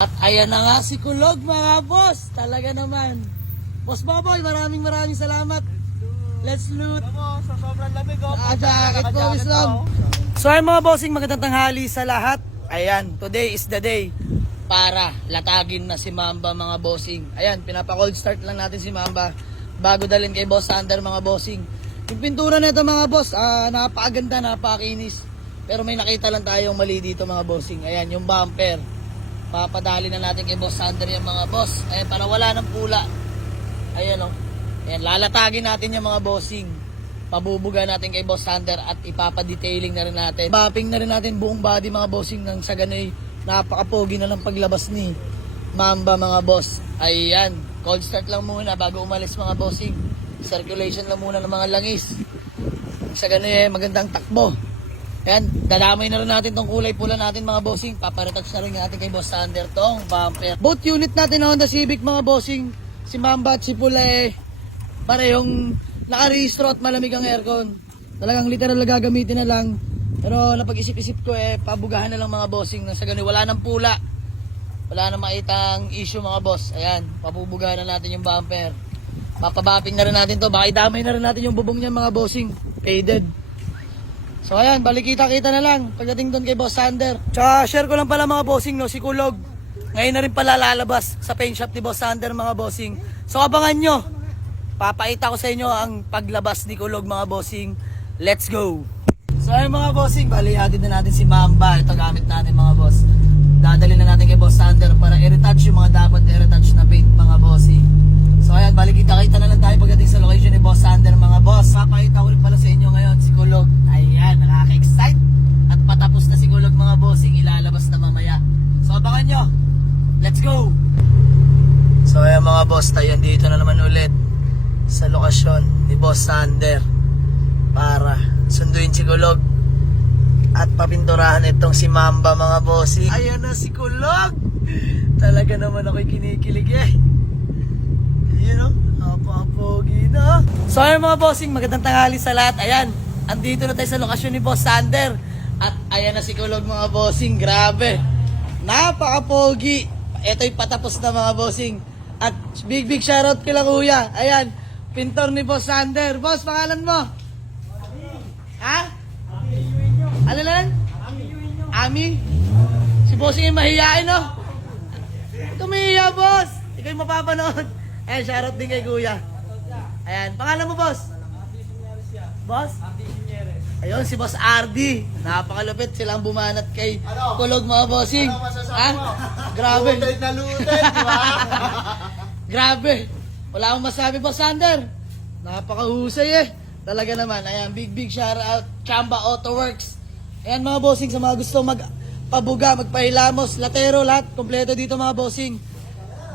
At ayan na nga si Kulog mga boss. Talaga naman. Boss Boboy, maraming salamat. Let's loot. Sa sobrang lamig Jacket ko, Islam. So ay mga bossing, magandang tanghali sa lahat. Ayan, today is the day para latagin na si Mamba mga bossing. Ayan, pinapa-cold start lang natin si Mamba bago dalhin kay Boss Sander mga bossing. Yung pintura nito mga boss, napakaganda, napakakinis. Pero may nakita lang tayong mali dito mga bossing. Ayan, yung bumper. Papadali na natin kay Boss Sander yung mga boss. Ayan, para wala ng pula. Ayan o. Ayan, lalatagin natin yung mga bossing. Pabubuga natin kay Boss Sander at ipapadetailing na rin natin. Mapping na rin natin buong body mga bossing nang sa gano'y napakapogi na ng paglabas ni Mamba mga boss. Ayan, cold start lang muna bago umalis mga bossing. Circulation lang muna ng mga langis. Sa gano'y magandang takbo. Ayan, dadamay na rin natin tong kulay pula natin mga bossing. Paparetouch na rin natin kay Boss Sander tong bumper. Both unit natin na Honda Civic mga bossing. Si Mamba at si Pula parehong nakarehistro at malamig ang aircon. Talagang literal na gagamitin na lang. Pero napag-isip-isip ko pabugahan na lang mga bossing. Sa ganun, wala nang pula. Wala nang makitang issue mga boss. Ayan, pabubugahan na natin yung bumper. Papabapping na rin natin to. Baka idamay na rin natin yung bubong niya mga bossing. Faded. So ayan, balik kita-kita na lang pagdating doon kay Boss Sander. Tsaka share ko lang pala mga bossing, no, si Kulog. Ngayon na rin pala lalabas sa paint shop ni Boss Sander mga bossing. So abangan nyo. Papakita ko sa inyo ang paglabas ni Kulog mga bossing. Let's go! So ayun mga bossing, bali hatid na natin si Mamba. Ito gamit natin mga boss. Dadali na natin kay Boss Sander para i-retouch yung mga dapat i-retouch na paint mga bossing. So ayan, bali kita-kita na lang tayo pagdating sa location ni Boss Sander mga boss. Papakita ko rin pala sa inyo ngayon si Kulog. Ayan, nakaka-excite. At patapos na si Kulog mga bossing, ilalabas na mamaya. So abangan nyo. Let's go! So ayan mga boss, tayo dito na naman ulit sa lokasyon ni Boss Sander para sunduin si Kulog at papinturahan itong si Mamba mga bossing. Ayan na si Kulog. Talaga naman ako'y kinikilig Ayan o, napapogi na. So ayan mga bossing, magandang tanghali sa lahat. Ayan, andito na tayo sa lokasyon ni Boss Sander. At ayan na si Kulog mga bossing. Grabe, napakapogi. Ito'y patapos na mga bossing. At big shoutout kila kuya. Ayan, pintor ni Boss Sander. Boss, pangalan mo? Ha? Ano lang? Ami? Si bossing yung mahihain, no? Tumiya, boss! Ikaw yung mapapanood. Ayan, shoutout din kay kuya. Ayan, pangalan mo, boss? Boss? Ayun, si Boss RD. Napakalupit silang bumanat kay Kulog mga bossing. Ha? Grabe. Lutay na lutay, di ba? Grabe. Wala akong masabi, Boss Sander. Napakahusay Talaga naman. Ayan, big shout out. Chamba Auto Works. Ayan mga bossing, sa mga gusto magpabuga, magpahilamos, latero, lahat. Kompleto dito mga bossing.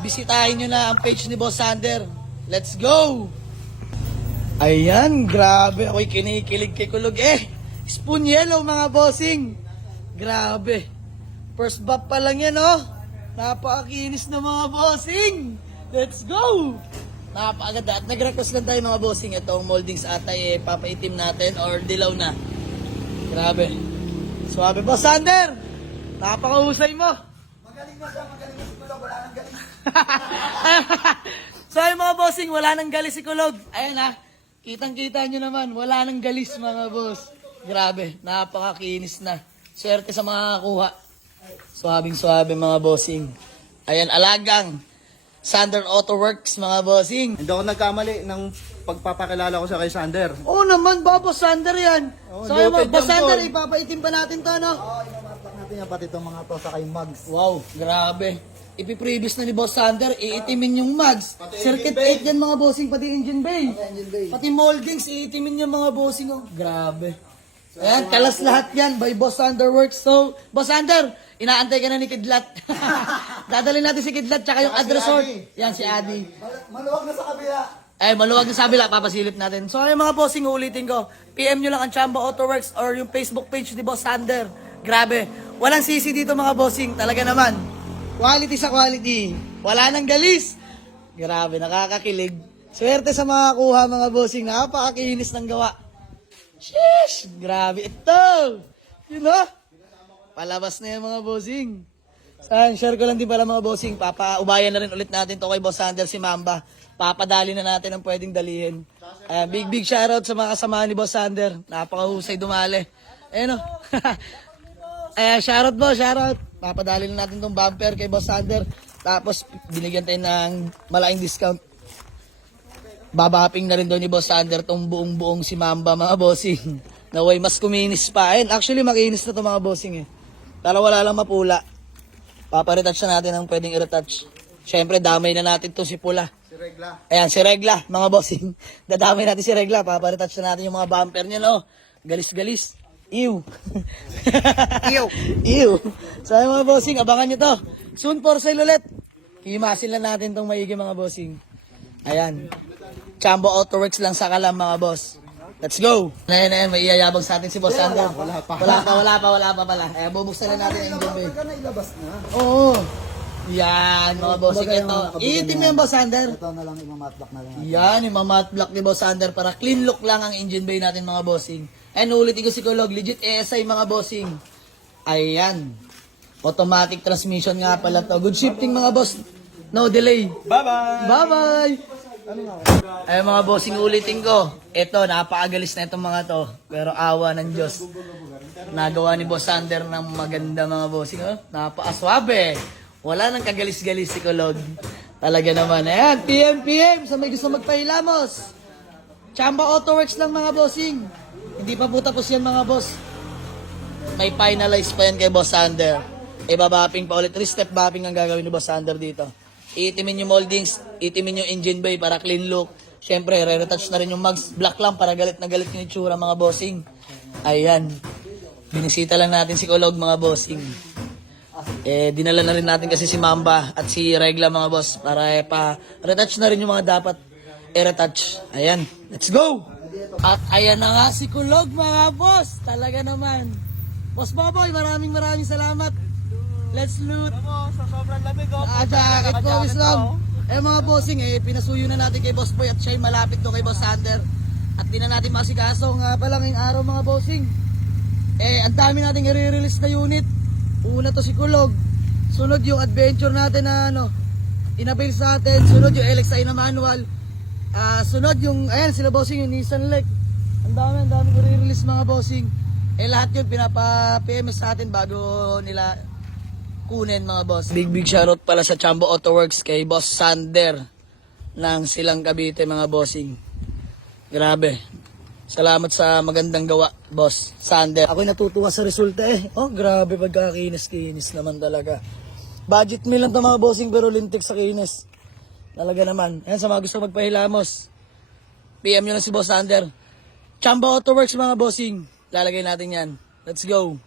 Bisitahin nyo na ang page ni Boss Sander. Let's go! Ayan, grabe. Ako'y kinikilig kay Kulog. Spoon yellow mga bossing. Grabe. First bap pa lang yan, Napakakinis na mga bossing. Let's go! Napakaganda. At nag-request lang tayo mga bossing. Itong moldings atay papaitim natin or dilaw na. Grabe. Suwabe, Boss Sander. Napakahusay mo. Magaling na si Kulog, wala nang galing. So ayun mga bossing, wala nang galis si Kulog. Ayan kitang-kita nyo naman, wala nang galis mga boss. Grabe, napakakinis na. Swerte sa mga kakuha. Suwabing-suwabe mga bossing. Ayan, alagang Sander Auto Works mga bossing. Hindi ako nagkamali ng pagpapakilala ko sa kay Sander. Oo naman ba, Boss Sander yan. So ayun mga Boss yan, Sander, tol. ipapaitim pa natin to, Ipapatak natin yan pati itong mga to sa kay Mugs. Wow, grabe. Ipiprevious na ni Boss Sander, iitimin yung mugs. Pati Circuit engine bay. 8 yan mga bossing, pati engine bay. Engine bay. Pati moldings, iitimin yung mga bossing. Grabe. Ayan, kalas lahat yan by Boss Sander Works. So, Boss Sander, inaantay ka na ni Kidlat. Dadalhin natin si Kidlat, tsaka yung Si addressor. Adi. Yan, si Adi. Maluwag na sa kabila. Maluwag na sa kabila, papasilip natin. So, ayun mga bossing, ulitin ko. PM nyo lang ang Chamba Auto Works or yung Facebook page ni Boss Sander. Grabe. Walang sisi dito mga bossing. Talaga naman. Quality sa quality. Wala nang galis. Grabe, nakakakilig. Swerte sa mga kuha mga bossing. Napakakinis ng gawa. Sheesh! Grabe ito! Palabas na yan mga bossing. Share ko lang din pala mga bossing. Papaubayan na rin ulit natin to kay Boss Sander si Mamba. Papadali na natin ang pwedeng dalihin. Big shoutout sa mga kasama ni Boss Sander. Napakahusay dumali. Ayun o. Shoutout po, shoutout. Papadali na natin tong bumper kay Boss Sander. Tapos binigyan tayo ng malaking discount. Babaping na rin doon ni Boss Sander tong buong si Mamba mga bossing. Naway mas kuminis pa. Ayun, actually makinis na to mga bossing eh. Tara wala lang mapula. Paparetouch na natin ang pwedeng i-retouch. Siyempre damay na natin to si Pula. Si Regla. Ayan, si Regla, mga bossing. Dadamay natin si Regla. Paparetouch na natin yung mga bumper niya, no? Galis-galis. Ew. Ew. Ew. So, ayun, mga bossing, abangan nyo to. Soon for sale ulit. Himasin lang natin tong maigi, mga bossing. Ayan. Chambo Autoworks lang sa kalam, mga boss. Let's go. Ayan, may iyayabang sa atin si Boss Sander. Wala pa. Wala pa pala. Ayan, bubuksan na natin ang engine bay. Ka na ilabas na. Oo. Yan, mga bossing. Kumbaga yung Ito, kabilang iitim yan. yung Boss Sander. Ito na lang imamatlock na lang. Yan, yung mamat block ni Boss Sander para clean look lang ang engine bay natin mga bossing. And ulitin ko si Kulog, legit ESI mga bossing. Ayan. Automatic transmission nga pala to. Good shifting mga boss. No delay. Bye-bye. Bye-bye. Ay mga bossing, ulitin ko. Ito, napakagalis na itong mga to. Pero awa ng Diyos. Nagawa ni Boss Sander ng maganda mga bossing. Oh. Napakaswabe. Wala nang kagalis-galis si Kulog. Talaga naman. Ayan, PM sa may gusto magpahilamos. Chamba Autoworks lang mga bossing. Hindi pa po tapos yan mga boss. May finalize pa yan kay Boss Sander. Ibabapping pa ulit. 3-step bapping ang gagawin ni Boss Sander dito. Iitimin yung moldings, itimin yung engine bay para clean look. Siyempre, re-retouch na rin yung mags. Black lang para galit na galit yung itsura mga bossing. Ayan. Binisita lang natin si Kulog mga bossing. Dinala na rin natin kasi si Mamba at si Regla mga boss para pa-retouch na rin yung mga dapat i-retouch. Ayan, let's go! At ayan na nga si Kulog mga boss. Talaga naman. Boss Boboy, maraming salamat. Let's loot. Sa sobrang lamig oh. Jacket ko, Islam. Mga bossing, pinasuyo na natin kay Boss Boy at siya'y malapit to kay Boss Sander. At di na natin masikaso nga pala ngayong araw mga bossing. Ang dami nating i-release na unit. Una to si Kulog. Sunod yung adventure natin na inabil sa atin. Sunod yung LXI na manual. Sunod yung, ayan sila bossing, yung Nissan Lake. Ang dami i-release mga bossing. Lahat yun pinapa-PMS sa atin bago nila kunin mga boss. Big shoutout pala sa Chambo Autoworks kay Boss Sander ng Silang Cavite mga bossing. Grabe. Salamat sa magandang gawa, Boss Sander. Ako'y natutuwa sa resulta Oh, grabe pagkakinis-kinis naman talaga. Budget meal lang ito mga bossing pero lintik sa kinis. Talaga naman. Ayan sa mga gusto magpahilamos. PM nyo lang si Boss Sander. Chambo Autoworks mga bossing. Lalagay natin yan. Let's go.